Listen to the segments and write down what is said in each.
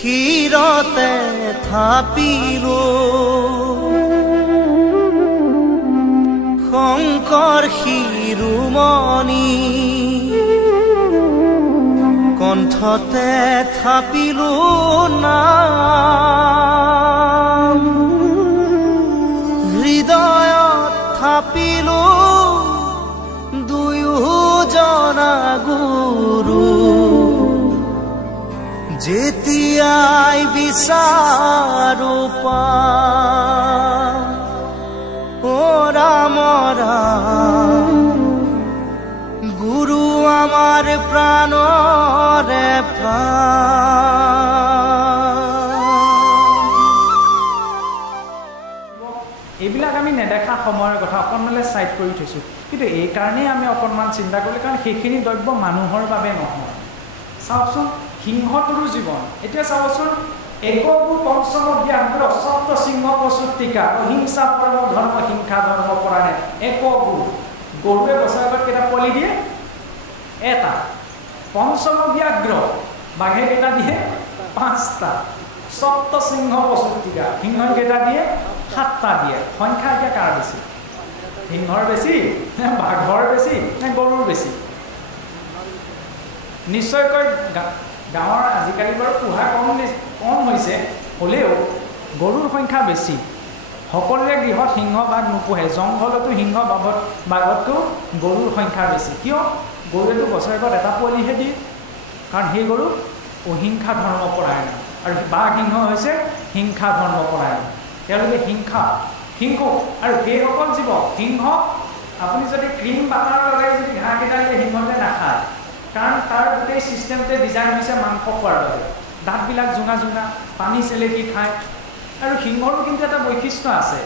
ক্ষীৰতে থাপিলো শংকৰ শিৰোমণি কণ্ঠতে থাপিলো নাম হৃদয়ত থাপিলো দুয়োজনা গুৰু যেতিয়াই বিচাৰো পাম ও ৰাম ৰাম গুৰু আমাৰ প্ৰাণৰে এইবিলাক আমি নেদেখা সময়ৰ কথা অকণমানলৈ ছাইড কৰি থৈছোঁ কিন্তু এই কাৰণেই আমি অকণমান চিন্তা কৰিলোঁ কাৰণ সেইখিনি দ্ৰব্য মানুহৰ বাবে নহয় চাওকচোন সিংহটোৰো জীৱন এতিয়া চাবচোন একগু পঞ্চম জ্ঞান সপ্ত সিংহ প্ৰচুতিকা অহিংসা পৰম ধৰ্ম হিংসা ধৰ্ম পৰাণে একগু গৰুৱে বছৰেকত কেইটা পোৱালি দিয়ে এটা পঞ্চম ব্যাঘ্ৰ বাঘে কেইটা দিয়ে পাঁচটা সপ্ত সিংহ প্ৰচুতিকা সিংহ কেইটা দিয়ে সাতটা দিয়ে সংখ্যা এতিয়া কাৰ বেছি সিংহৰ বেছি নে বাঘৰ বেছি নে গৰুৰ বেছি নিশ্চয়কৈ গাঁৱৰ আজিকালি বাৰু পোহা কম হৈছে হ'লেও গৰুৰ সংখ্যা বেছি সকলোৰে গৃহত সিংহ বাঘ নোপোহে জংঘলতো সিংহ বাঘতকৈও গৰুৰ সংখ্যা বেছি কিয় গৰুৱেতো বছৰেকত এটা পোৱালিহে দিয়ে কাৰণ সেই গৰু অহিংসা ধৰ্ম পৰায়ণ আৰু বাঘ সিংহ হৈছে হিংসা ধৰ্ম পৰায়ণ তেওঁলোকে সিংহ আৰু সেইসকল জীৱ সিংহ আপুনি যদি ক্ৰীম বাটাৰ লগাই যদি ঘাঁহ কেইটা দিয়ে সিংহতে নাখায় কাৰণ তাৰ গোটেই ছিষ্টেমতে ডিজাইন হৈছে মাংস খোৱাৰ বাবে দাঁতবিলাক জোঙা জোঙা পানী চেলেকি খায় আৰু সিংহৰো কিন্তু এটা বৈশিষ্ট্য আছে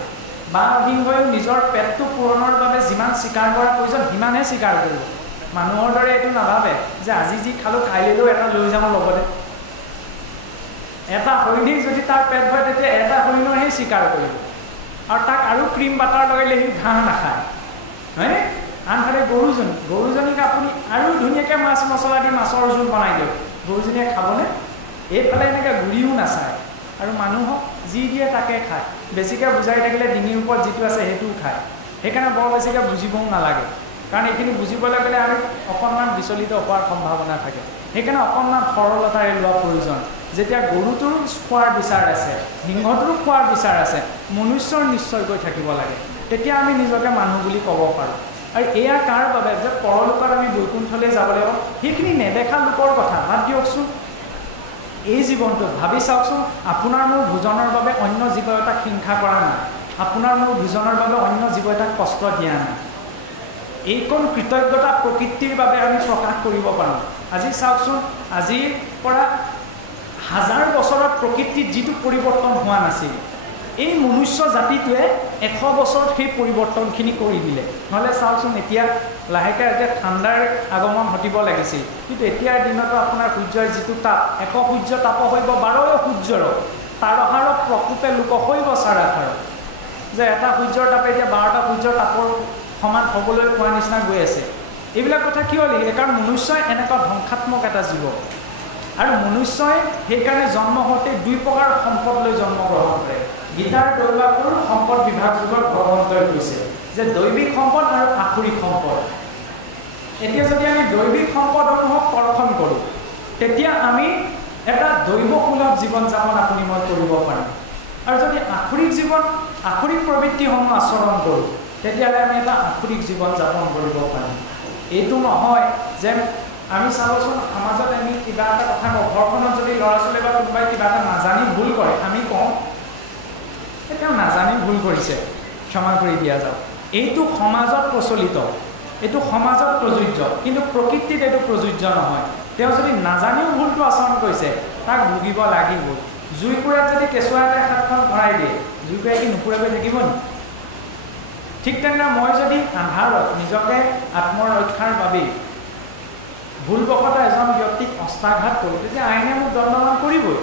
বা সিংহয়ো নিজৰ পেটটো পূৰণৰ বাবে যিমান চিকাৰ কৰাৰ প্ৰয়োজন সিমানহে চিকাৰ কৰিব মানুহৰ দৰে এইটো নাভাবে যে আজি যি খালোঁ কাইলৈও এটা লৈ যাওঁ লগতে এটা হৰিণী যদি তাৰ পেট ভৰে তেতিয়া এটা হৰিণৰহে চিকাৰ কৰিব আৰু তাক আৰু ক্ৰীম বাটাৰ লগাইলে সি ঘাঁহ নাখায় হয়নে আনহাতে গৰুজনীক আপুনি আৰু ধুনীয়াকৈ মাছ মছলা দি মাছৰ জোল বনাই দিয়ক গৰুজনীয়ে খাবনে এইফালে এনেকৈ ঘূৰিও নাচায় আৰু মানুহক যি দিয়ে তাকে খায় বেছিকৈ বুজাই থাকিলে ডিঙিৰ ওপৰত যিটো আছে সেইটোও খায় সেইকাৰণে বৰ বেছিকৈ বুজিবও নালাগে কাৰণ এইখিনি বুজিবলৈ গ'লে আৰু অকণমান বিচলিত হোৱাৰ সম্ভাৱনা থাকে সেইকাৰণে অকণমান সৰলতাৰে লোৱা প্ৰয়োজন যেতিয়া গৰুটোৰ খোৱাৰ বিচাৰ আছে সিংহটোৰো খোৱাৰ বিচাৰ আছে মনুষ্যৰ নিশ্চয়কৈ থাকিব লাগে তেতিয়া আমি নিজকে মানুহ বুলি ক'ব পাৰোঁ আৰু এয়া কাৰ বাবে যে পৰলোকত আমি বৈকুণ্ঠলৈ যাব লাগিব সেইখিনি নেদেখা লোকৰ কথা বাদ দিয়কচোন এই জীৱনটোত ভাবি চাওকচোন আপোনাৰ মোৰ ভোজনৰ বাবে অন্য জীৱ এটাক হিংসা কৰা নাই আপোনাৰ মোৰ ভোজনৰ বাবে অন্য জীৱ এটাক কষ্ট দিয়া নাই এইকণ কৃতজ্ঞতা প্ৰকৃতিৰ বাবে আমি প্ৰকাশ কৰিব পাৰোঁ আজি চাওকচোন আজিৰ পৰা হাজাৰ বছৰত প্ৰকৃতিত যিটো পৰিৱৰ্তন হোৱা নাছিল এই মনুষ্য জাতিটোৱে 100 বছৰত সেই পৰিৱৰ্তনখিনি কৰি দিলে নহ'লে চাওকচোন এতিয়া লাহেকৈ এতিয়া ঠাণ্ডাৰ আগমন ঘটিব লাগিছিল কিন্তু এতিয়াৰ দিনতো আপোনাৰ সূৰ্যৰ যিটো তাপ 100 সূৰ্য তাপ হৈব 12 সূৰ্যৰ তাৰহাৰ প্ৰকোপে লোক হৈব চাৰাধাৰ যে এটা সূৰ্যৰ তাপে এতিয়া 12টা সূৰ্যৰ তাপৰ সমান হ'বলৈ পোৱা নিচিনা গৈ আছে এইবিলাক কথা কিয় লিখিলে কাৰণ মনুষ্যই এনেকুৱা ধ্বংসাত্মক এটা জীৱ আৰু মনুষ্যই সেইকাৰণে জন্ম হওঁতে দুই প্ৰকাৰ সম্পদ লৈ জন্ম গ্ৰহণ কৰে গীতাৰ দৈবাকুৰ সম্পদ বিভাগ যুগত ভগৱন্তই কৈছে যে দৈবিক সম্পদ আৰু আসুৰিক সম্পদ এতিয়া যদি আমি দৈবিক সম্পদ অনুভৱ কৰ্ষণ কৰোঁ তেতিয়া আমি এটা দৈৱসুলভ জীৱন যাপন আপুনি মই কৰিব পাৰিম আৰু যদি আসুৰিক প্ৰবৃত্তিসমূহ আচৰণ কৰোঁ তেতিয়াহ'লে আমি এটা আসুৰিক জীৱন যাপন কৰিব পাৰিম এইটো নহয় যে আমি চাবচোন সমাজত আমি কিবা এটা কথা কওঁ ঘৰখনত যদি ল'ৰা ছোৱালী বা কোনোবাই কিবা এটা নাজানি ভুল কৰে আমি কওঁ তেওঁ নাজানি ভুল কৰিছে ক্ষমা কৰি দিয়া যাওক এইটো সমাজত প্ৰচলিত এইটো সমাজত প্ৰযোজ্য কিন্তু প্ৰকৃতিত এইটো প্ৰযোজ্য নহয় তেওঁ যদি নাজানিও ভুলটো আচৰণ কৰিছে তাক ভুগিব লাগিব জুইকুৰাত যদি কেঁচুৱা এটাই হাতখন ভৰাই দিয়ে জুইকুৰাই কি নুপুৰাকৈ থাকিব নি ঠিক তেনেদৰে মই যদি আন্ধাৰত নিজকে আত্মৰক্ষাৰ বাবেই ভুলবশতঃ এজন ব্যক্তিক অস্ত্ৰাঘাত কৰোঁ তেতিয়া আইনে মোক দণ্ডমান কৰিবই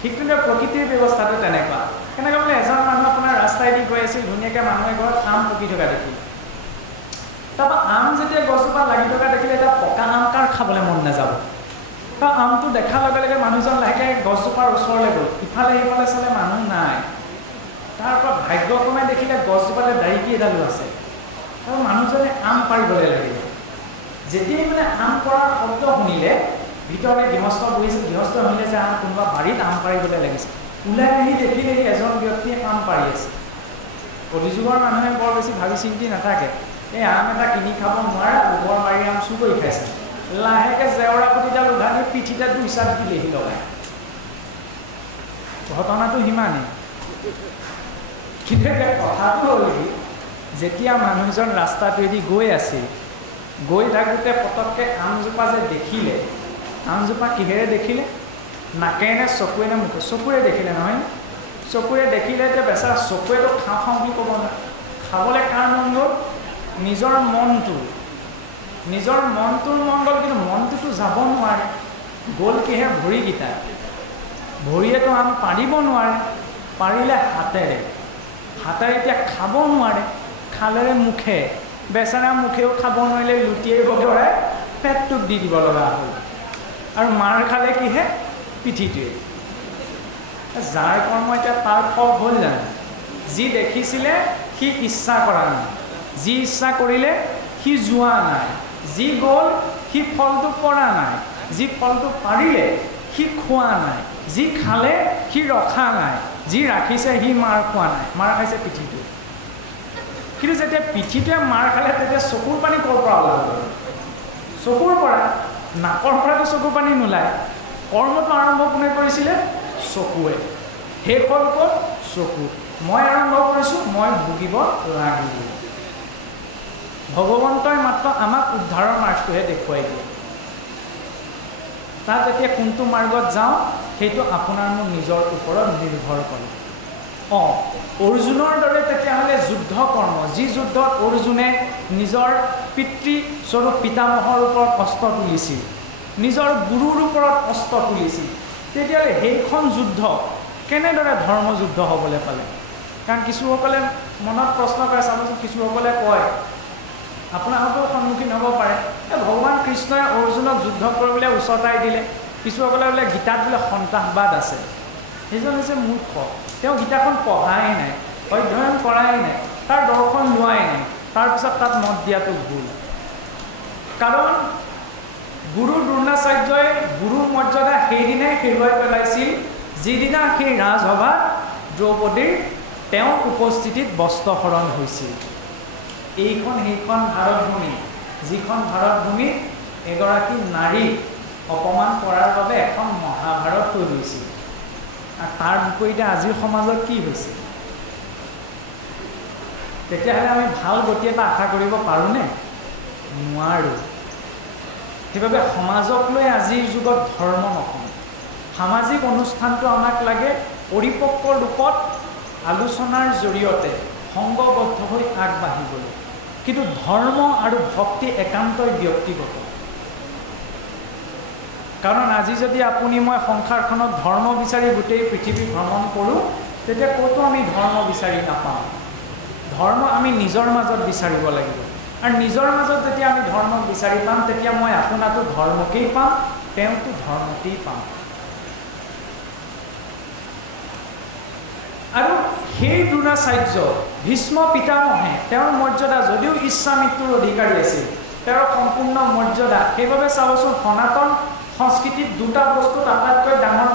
ঠিক তেনেদৰে প্ৰকৃতিৰ ব্যৱস্থাটো তেনেকুৱা কেনেকৈ বোলে এজন মানুহ আপোনাৰ ৰাস্তাইদি গৈ আছিল ধুনীয়াকৈ মানুহে ঘৰত আম পকি থকা দেখি তাৰপৰা আম যেতিয়া গছজোপাত লাগি থকা দেখিলে এতিয়া পকা আম কাৰ খাবলৈ মন নাযাব আমটো দেখাৰ লগে লগে মানুহজন লাহেকৈ গছজোপাৰ ওচৰলৈ গ'ল ইফালে সিফালে চালে মানুহ নাই তাৰ পৰা ভাগ্যক্ৰমে দেখিলে গছজোপাতে দাৰিকী এডালো আছে আৰু মানুহজনে আম পাৰিবলৈ লাগিলে যেতিয়াই মানে আম পৰাৰ শব্দ শুনিলে ভিতৰতে গৃহস্থ বহিছিল গৃহস্থ শুনিলে যে কোনোবা বাৰীত আম পাৰিবলৈ লাগিছে ওলাই আহি দেখিলে এজন ব্যক্তিয়ে আম পাৰি আছে কলিযুগৰ মানুহে বৰ বেছি ভাবি চিন্তি নাথাকে এই আম এটা কিনি খাব নোৱাৰে গোবৰ মাৰি আম চুৰ কৰি খাইছে লাহেকৈ জেওৰা পুতিডাল উঘালি পিঠিতে দুইচাত দিলেহি লগাই ঘটনাটো সিমানেই কিন্তু কথাটো হ'ল কি যেতিয়া মানুহজন ৰাস্তাটোৱেদি গৈ আছিল গৈ থাকোঁতে পটককৈ আমজোপা যে দেখিলে আমজোপা কিহেৰে দেখিলে নাকেৰে নে চকুৰে নে মুখে চকুৰে দেখিলে নহয় চকুৰে দেখিলে যে বেচাৰা চকুৰেতো খাওঁ খাওঁ বুলি ক'ব নোৱাৰে খাবলৈ কাৰ মন গ'ল নিজৰ মনটোৰ মন গ'ল কিন্তু মনটোতো যাব নোৱাৰে গ'ল কিহে ভৰিকেইটা ভৰিয়েতো আম পাৰিব নোৱাৰে পাৰিলে হাতেৰে এতিয়া খাব নোৱাৰে খালেৰে মুখে বেচাৰা মুখেও খাব নোৱাৰিলে লুটিয়াই বগৰাই পেটটোক দি দিব লগা হ'ল আৰু মাৰ খালে কিহে পিঠিটোৱে যাৰ কৰ্ম এতিয়া তাৰ ফল হ'ল জানো যি দেখিছিলে সি ইচ্ছা কৰা নাই যি ইচ্ছা কৰিলে সি যোৱা নাই যি গ'ল সি ফলটো পৰা নাই যি ফলটো পাৰিলে সি খোৱা নাই যি খালে সি ৰখা নাই যি ৰাখিছে সি মাৰ খোৱা নাই মাৰ খাইছে পিঠিটোৱে কিন্তু যেতিয়া পিঠিটোৱে মাৰ খালে তেতিয়া চকুৰ পানী ক'ৰ পৰা ওলাব চকুৰ পৰা নাকৰ পৰাতো চকুৰ পানী নোলায় কৰ্মটো আৰম্ভ কোনে কৰিছিলে চকুৱে শেষ হ'ল ক'ত চকু মই আৰম্ভ কৰিছোঁ মই ভুগিব লাগিব ভগৱন্তই মাত্ৰ আমাক উদ্ধাৰৰ মাৰ্গটোহে দেখুৱাই দিয়ে তাত যেতিয়া কোনটো মাৰ্গত যাওঁ সেইটো আপোনাৰ মোৰ নিজৰ ওপৰত নিৰ্ভৰ কৰে অৰ্জুনৰ দৰে তেতিয়াহ'লে যুদ্ধ কৰ্ম যি যুদ্ধত অৰ্জুনে নিজৰ পিতৃস্বৰূপ পিতামহৰ ওপৰত অস্ত্ৰ তুলিছিল নিজৰ গুৰুৰ ওপৰত অস্ত্ৰ তুলিছিল তেতিয়াহ'লে সেইখন যুদ্ধ কেনেদৰে ধৰ্মযুদ্ধ হ'বলৈ পালে কাৰণ কিছুসকলে মনত প্ৰশ্ন কৰে চাবচোন কিছুসকলে কয় আপোনালোকেও সন্মুখীন হ'ব পাৰে ভগৱান কৃষ্ণই অৰ্জুনক যুদ্ধ কৰিবলৈ উচতাই দিলে কিছুসকলে বোলে গীতাত বোলে সন্ত্ৰাসবাদ আছে সেইজন হৈছে মূৰ্খ তেওঁ গীতাখন পঢ়াই নাই অধ্যয়ন কৰাই নাই তাৰ দৰ্শন লোৱাই নাই তাৰপিছত তাত মত দিয়াটো ভুল কাৰণ গুৰু দ্ৰোণাচাৰ্যই গুৰুৰ মৰ্যাদা সেইদিনাই হেৰুৱাই পেলাইছিল যিদিনা সেই ৰাজসভাত দ্ৰৌপদীৰ তেওঁৰ উপস্থিতিত বস্ত্ৰহৰণ হৈছিল এইখন সেইখন ভাৰতভূমি যিখন ভূমিত এগৰাকী নাৰীক অপমান কৰাৰ বাবে এখন মহাভাৰত হৈ গৈছিল আৰু তাৰ বিপৰীতে আজিৰ সমাজত কি হৈছে তেতিয়াহ'লে আমি ভাল গতি এটা আশা কৰিব পাৰোঁনে নোৱাৰোঁ সেইবাবে সমাজক লৈ আজিৰ যুগত ধৰ্ম নহয় সামাজিক অনুষ্ঠানটো আমাক লাগে পৰিপক্ক ৰূপত আলোচনাৰ জৰিয়তে সংগবদ্ধ হৈ আগবাঢ়িবলৈ কিন্তু ধৰ্ম আৰু ভক্তি একান্তই ব্যক্তিগত কাৰণ আজি যদি আপুনি মই সংসাৰখনত ধৰ্ম বিচাৰি গোটেই পৃথিৱী ভ্ৰমণ কৰোঁ তেতিয়া ক'তো আমি ধৰ্ম বিচাৰি নাপাওঁ ধৰ্ম আমি নিজৰ মাজত বিচাৰিব লাগিব আৰু নিজৰ মাজত যেতিয়া আমি ধৰ্ম বিচাৰি পাম তেতিয়া মই আপোনাতো ধৰ্মকেই পাম তেওঁতো ধৰ্মকেই পাম আৰু সেই দ্ৰোণাচাৰ্য ভীষ্ম পিতামহে তেওঁৰ মৰ্যাদা যদিও ইচ্ছা মৃত্যুৰ অধিকাৰী আছিল তেওঁৰ সম্পূৰ্ণ মৰ্যাদা সেইবাবে চাবচোন সনাতন সংস্কৃতিত দুটা বস্তুত আটাইতকৈ ডাঙৰ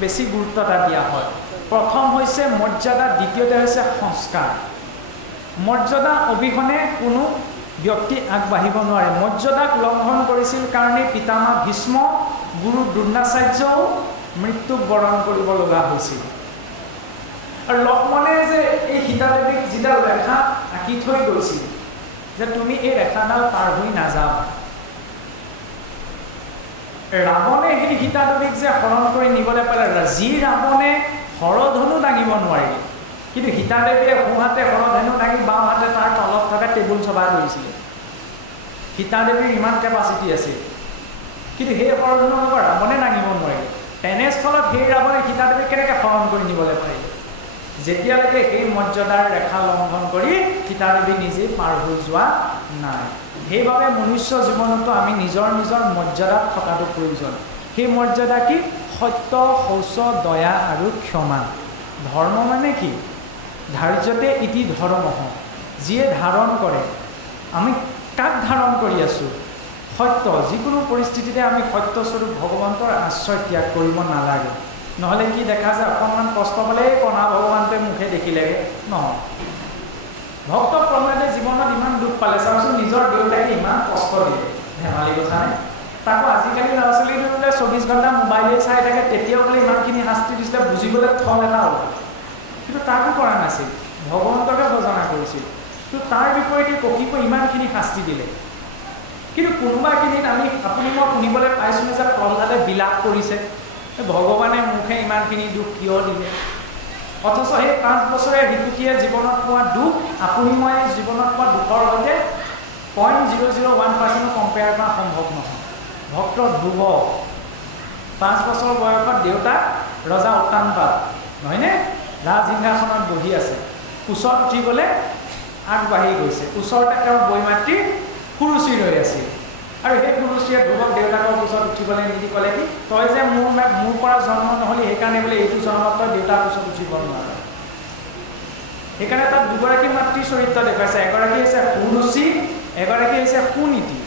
বেছি গুৰুত্ব দিয়া হয় প্ৰথম হৈছে মৰ্যাদা দ্বিতীয়তে হৈছে সংস্কাৰ মৰ্যাদা অবিহনে কোনো ব্যক্তি আগবাঢ়িব নোৱাৰে মৰ্যাদাক লংঘন কৰিছিল কাৰণে পিতামহ ভীষ্ম গুৰু দ্ৰোণাচাৰ্যও মৃত্যুক বৰণ কৰিব লগা হৈছিল আৰু লক্ষ্মণে যে এই সীতাদেৱীক যিডাল ৰেখা আঁকি থৈ গৈছিল যে তুমি এই ৰেখাডাল পাৰ হৈ নাযাবা ৰাৱণে সেই সীতাদেৱীক যে হৰণ কৰি নিবলৈ পালে যি ৰাৱণে হৰধনু দাঙিব নোৱাৰিলে কিন্তু সীতাদেৱীয়ে সোঁহাতে হৰধনু দাঙি বাওঁ হাতে তাৰ তলত থকা টেবুল চবাই ধৰিছিলে সীতাদেৱীৰ ইমান কেপাচিটি আছিল কিন্তু সেই হৰধনু ৰাৱণে দাঙিব নোৱাৰিলে তেনেস্থলত সেই ৰাৱণে সীতাদেৱীক কেনেকৈ হৰণ কৰি নিবলৈ পাৰিলে যেতিয়ালৈকে এই মৰ্যাদাৰ ৰেখা লংঘন কৰি সীতাদেৱী নিজেই পাৰ হৈ যোৱা নাই সেইবাবে মনুষ্য জীৱনতো আমি নিজৰ নিজৰ মৰ্যাদাত থকাটো প্ৰয়োজন সেই মৰ্যাদা কি সত্য শৌচ দয়া আৰু ক্ষমা ধৰ্ম মানে কি ধাৰ্যতে ইতি ধৰ্মঃ যিয়ে ধাৰণ কৰে আমি কাক ধাৰণ কৰি আছোঁ সত্য যিকোনো পৰিস্থিতিতে আমি সত্যস্বৰূপ ভগৱন্তৰ আশ্ৰয় ত্যাগ কৰিব নালাগে নহ'লে কি দেখা যায় অকণমান কষ্ট পালেই কণা ভগৱানটোৱে মুখে দেখিলেগে নহয় ভক্ত প্ৰহ্লাদে জীৱনত ইমান দুখ পালে চাওকচোন নিজৰ দেউতাকে ইমান কষ্ট দিলে ধেমালি কথা নাই তাকো আজিকালি ল'ৰা ছোৱালীবোৰে 24 ঘণ্টা মোবাইলেই চাই থাকে তেতিয়াও বোলে ইমানখিনি শাস্তি দিছিলে বুজিবলৈ থল এটা হ'ল কিন্তু তাকো কৰা নাছিল ভগৱন্তকে ভজনা কৰিছিল কিন্তু তাৰ বিপৰীতে ককিকো ইমানখিনি শাস্তি দিলে কিন্তু কোনোবাখিনিত আপুনি মই শুনিবলৈ পাইছোঁ যে প্ৰহ্লাদে বিলাপ কৰিছে ভগৱানে মুখে ইমানখিনি দুখ কিয় দিলে অথচ সেই 5 বছৰীয়া শিশুটিয়ে জীৱনত পোৱা দুখ আপুনি মই জীৱনত পোৱা দুখৰ সৈতে 0.001% কম্পেয়াৰ কৰা সম্ভৱ নহয় ভক্ত ধ্ৰুৱ 5 বছৰ বয়সত দেউতাক ৰজা উত্তানপাদ নহয়নে ৰাজসিংহাসনত বহি আছে ওচৰত উঠিবলৈ আগবাঢ়ি গৈছে ওচৰতে তেওঁৰ বৈমাতৃ সুৰুচি ৰৈ আছিল আৰু সেই সুৰুচিয়ে ধ্ৰুৱক দেউতাকৰ ওচৰত উঠিবলৈ নিদি ক'লে কি তই যে মোৰ পৰা জন্ম নহ'লি সেইকাৰণে বোলে এইটো জন্মত তই দেউতাৰ ওচৰত উঠিব নোৱাৰ সেইকাৰণে তাত দুগৰাকী মাতৃ চৰিত্ৰ দেখুৱাইছে এগৰাকী হৈছে সুৰুচি এগৰাকী হৈছে সুনীতি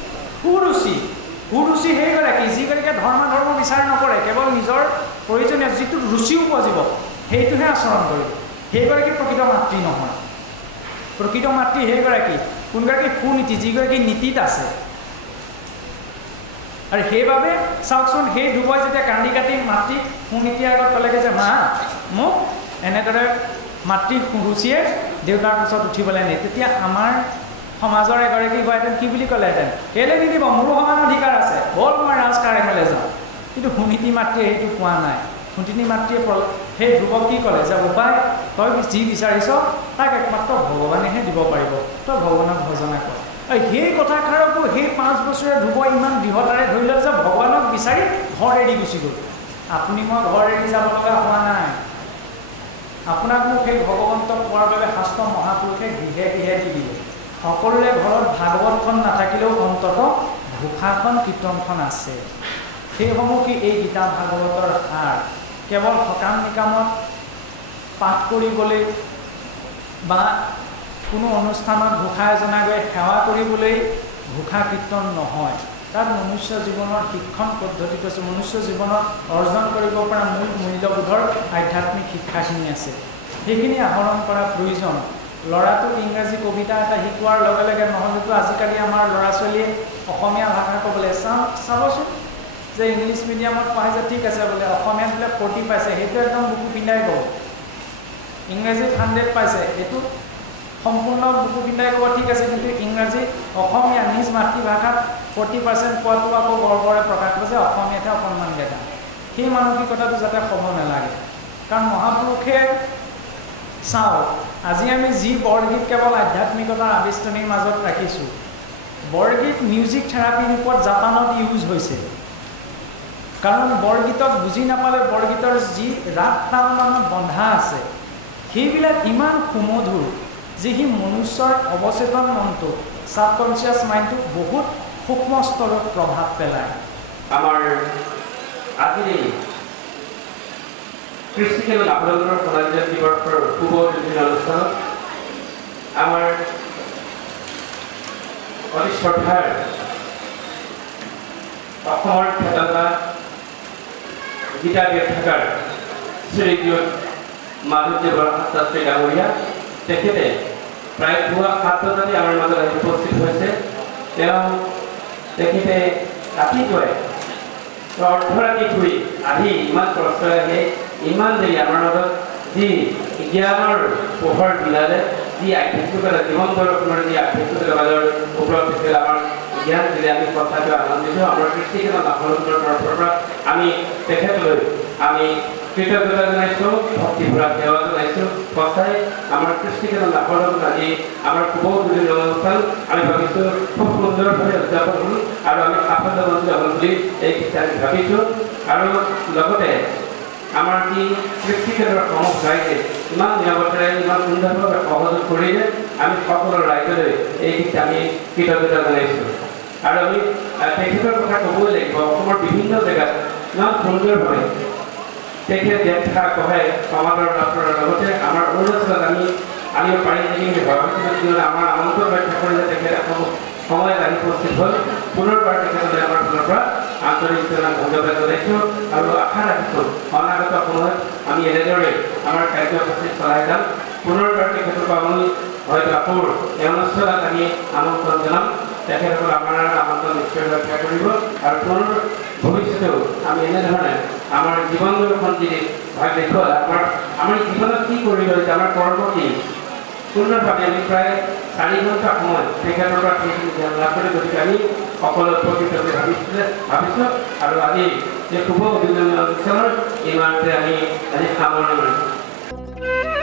সুৰুচি সেইগৰাকী যিগৰাকীয়ে ধৰ্ম বিচাৰ নকৰে কেৱল নিজৰ প্ৰয়োজনীয় যিটো ৰুচি উপজিব সেইটোহে আচৰণ কৰিব সেইগৰাকী প্ৰকৃত মাতৃ নহয় প্ৰকৃত মাতৃ সেইগৰাকী কোনগৰাকী সুনীতি যিগৰাকী নীতিত আছে আৰু সেইবাবে চাওকচোন সেই ধ্ৰুৱই যেতিয়া কান্দি কাটি মাতৃ সুনীতিৰ আগত ক'লেগৈ যে মা মোক এনেদৰে মাতৃ সুৰুচিয়ে দেউতাৰ ওচৰত উঠিবলৈ নিয়ে তেতিয়া আমাৰ সমাজৰ এগৰাকী হোৱাহেঁতেন কি বুলি ক'লেহেঁতেন কেলৈ নিদিব মোৰো সমান অধিকাৰ আছে বল মই ৰাজকাৰেঙলৈ যাওঁ কিন্তু সুনীতি মাতৃয়ে সেইটো কোৱা নাই সুনীতি মাতৃয়ে সেই ধ্ৰুৱক কি ক'লে যে উপায় তই যি বিচাৰিছ তাক একমাত্ৰ ভগৱানেহে দিব পাৰিব তই ভগৱানক ভজনা কৰ আৰু সেই কথাষাৰকো সেই 5 বছৰীয়া ধ্ৰুৱ ইমান দৃঢ়তাৰে ধৰি ল'লে যে ভগৱানক বিচাৰি ঘৰ এৰি গুচি গ'ল আপুনি মই ঘৰ এৰি যাব লগা হোৱা নাই আপোনাক মোক সেই ভগৱন্তক পোৱাৰ বাবে শাস্ত্ৰ মহাপুৰুষে গৃহে গৃহে দি দিলে সকলোৰে ঘৰত ভাগৱতখন নাথাকিলেও অন্ততঃ ঘোষাখন কীৰ্তনখন আছে সেইসমূহ কি এই গীতা ভাগৱতৰ সাৰ কেৱল সকাম নিকামত পাঠ কৰিবলৈ বা কোনো অনুষ্ঠানত ঘোষা এজনা গৈ সেৱা কৰিবলৈ ঘোষা কীৰ্তন নহয় তাত মনুষ্য জীৱনৰ শিক্ষণ পদ্ধতিটো আছে মনুষ্য জীৱনত অৰ্জন কৰিব পৰা মূল মূল্যবোধৰ আধ্যাত্মিক শিক্ষাখিনি আছে সেইখিনি আহৰণ কৰা প্ৰয়োজন ল'ৰাটোক ইংৰাজী কবিতা এটা শিকোৱাৰ লগে লগে নহ'লেতো আজিকালি আমাৰ ল'ৰা ছোৱালীয়ে অসমীয়া ভাষা ক'বলৈ চাবচোন যে ইংলিছ মিডিয়ামত পঢ়াই যে ঠিক আছে বোলে অসমীয়াত বোলে 40 পাইছে সেইটো একদম বুকু পিন্ধাই ক'ব ইংৰাজীত 100 পাইছে এইটো সম্পূৰ্ণ বুকু পিন্ধাই ক'ব ঠিক আছে কিন্তু ইংৰাজী অসমীয়া নিজ মাতৃভাষাত 40% পোৱাটো আকৌ গৰ্বৰে প্ৰকাশ কৰে যে অসমীয়াতে অকণমান দেখা সেই মানসিকতাটো যাতে হ'ব নালাগে কাৰণ মহাপুৰুষে চাওক আজি আমি যি বৰগীত কেৱল আধ্যাত্মিকতাৰ আবিষ্টনীৰ মাজত ৰাখিছোঁ বৰগীত মিউজিক থেৰাপিৰ ৰূপত জাপানত ইউজ হৈছে কাৰণ বৰগীতক বুজি নাপালে বৰগীতৰ যি ৰাগ তাল মানত বন্ধা আছে সেইবিলাক ইমান সুমধুৰ যি সি মনুষ্যৰ অৱচেতন মনটো ছাবকনচিয়াছ মাইণ্ডটোক বহুত সূক্ষ্ম স্তৰত প্ৰভাৱ পেলায় আমাৰ আজি কৃষ্টিকেল আন্দোলনৰ সোণালী দিৱসৰ পূৰ্ব বিভিন্ন অনুষ্ঠানত আমাৰ অতি শ্ৰদ্ধাৰ অসমৰ খ্যাতনামা গীতা ব্যাখ্যাকাৰ শ্ৰীযুত মাধৱদেৱ বৰা শাস্ত্ৰী ডাঙৰীয়া তেখেতে প্ৰায় পুৱা 7 বজাতে আমাৰ মাজত আহি উপস্থিত হৈছে তেখেতে ৰাতিপুৱাই অৰ্ধৰাতি ঘূৰি আহি ইমান কষ্ট আহে ইমান দেৰি আমাৰ মাজত যি জ্ঞানৰ পোহৰ বিলালে যি আধ্যাত্মিকতা জীৱন দৰ্শনৰ যি আধ্যাত্মিকতাৰ মাজৰ ওপৰত তেখেতে আমাৰ জ্ঞান দিলে আমি কথাটো আনন্দিত আমাৰ কৃষ্টিকেল আন্দোলনৰ তৰফৰ পৰা আমি তেখেতলৈ আমি কৃতজ্ঞতা জনাইছোঁ ভক্তি ভৰা সেৱা জনাইছোঁ সঁচাই আমাৰ কৃষ্টিকেল আন্দোলন আজি আমাৰ পূব বিভিন্ন অনুষ্ঠান আমি ভাবিছোঁ খুব সুন্দৰভাৱে উদযাপন হ'ল আৰু আমি সাফল্যমণ্ডিত হ'ল বুলি এই ক্ষেত্ৰত আমি ভাবিছোঁ আৰু লগতে আমাৰ যি কৃষ্টিকেলৰ সমূহ ৰাইজে ইমান নিয়মতেৰে ইমান সুন্দৰভাৱে সহযোগ কৰিলে আমি সকলো ৰাইজলৈ এই ক্ষেত্ৰত আমি কৃতজ্ঞতা জনাইছোঁ আৰু আমি তেখেতৰ কথা ক'বই লাগিব অসমৰ বিভিন্ন জেগাত ইমান সুন্দৰভাৱে তেখেত ব্যাখ্যা কঢ়াই সমাজৰ ডক্টৰৰ লগতে আমাৰ অৰুণাচলত আমি পাৰি নেকি বুলি ভাবিছিলোঁ কিয়নো আমাৰ আমন্ত্ৰণ ব্যাখ্যা কৰিলে তেখেত সময়ত আহি উপস্থিত হ'ল পুনৰবাৰ তেখেতলৈ আমাৰ ফালৰ পৰা আন্তৰিক ধন্যবাদ জনাইছোঁ আৰু আশা ৰাখিছোঁ অনাগত সময়ত আমি এনেদৰে আমাৰ কাৰ্যসূচী চলাই যাম পুনৰবাৰ তেখেতক আমি হয়তো আকৌ এই অনুষ্ঠানত আমি আমন্ত্ৰণ জনাম তেখেতসকল আমাৰ আমন্ত্ৰণ নিশ্চয় ৰক্ষা কৰিব আৰু পুনৰ ভৱিষ্যতেও আমি এনেধৰণে আমাৰ জীৱন দৰ্শন যি ভাগ দেখুৱাল আমাৰ জীৱনত কি কৰিব হৈছে আমাৰ কৰ্ম কি সুন্দৰভাৱে আমি প্ৰায় 4 ঘণ্টা সময় তেখেতৰ পৰা সেইখিনি জ্ঞান লাভ কৰি গতিকে আমি সকলো উপকৃত বুলি ভাবিছোঁ আৰু আজি এই শুভ অভিনন্দন অনুষ্ঠানৰ ইমানতে আমি আজি সামৰণি মাৰিছোঁ।